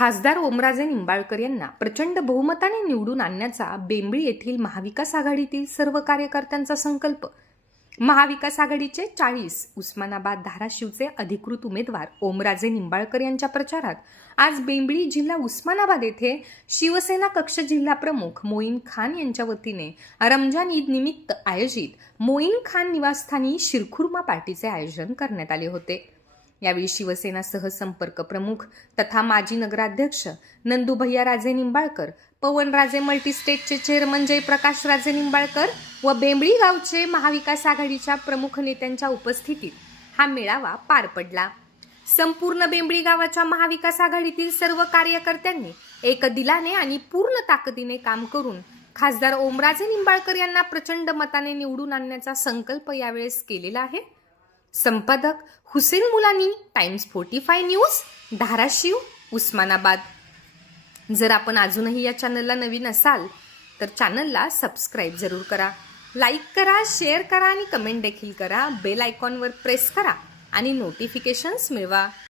खासदार ओमराजे निंबाळकर यांना प्रचंड बहुमताने निवडून आणण्याचा बेंबळी येथील महाविकास आघाडीतील सर्व कार्यकर्त्यांचा संकल्प. महाविकास आघाडीचे चाळीस उस्मानाबाद धाराशिवचे अधिकृत उमेदवार ओमराजे निंबाळकर यांच्या प्रचारात आज बेंबळी जिल्हा उस्मानाबाद येथे शिवसेना कक्ष जिल्हा प्रमुख मोईन खान यांच्या वतीने रमजान ईद निमित्त आयोजित मोईन खान निवासस्थानी शिरखुर्मा पार्टीचे आयोजन करण्यात आले होते. यावेळी शिवसेना सहसंपर्क प्रमुख तथा माजी नगराध्यक्ष नंदुभैया राजे निंबाळकर पवनराजे मल्टीस्टेटचे चेअरमन जयप्रकाश राजे निंबाळकर व बेंबळी गावचे महाविकास आघाडीच्या प्रमुख नेत्यांच्या उपस्थितीत हा मेळावा पार पडला. संपूर्ण बेंबळी गावाच्या महाविकास आघाडीतील सर्व कार्यकर्त्यांनी एक दिलाने आणि पूर्ण ताकदीने काम करून खासदार ओमराजे निंबाळकर यांना प्रचंड मताने निवडून आणण्याचा संकल्प यावेळेस केलेला आहे. संपादक Hussain Mulani Times forty five news Dharashiv Osmanabad. जर आपण अजूनही या चॅनलला नवीन असाल तर चॅनलला सबस्क्राईब जरूर करा. लाईक करा शेअर करा आणि कमेंट देखील करा. बेल आयकॉनवर प्रेस करा आणि नोटिफिकेशन्स मिळवा.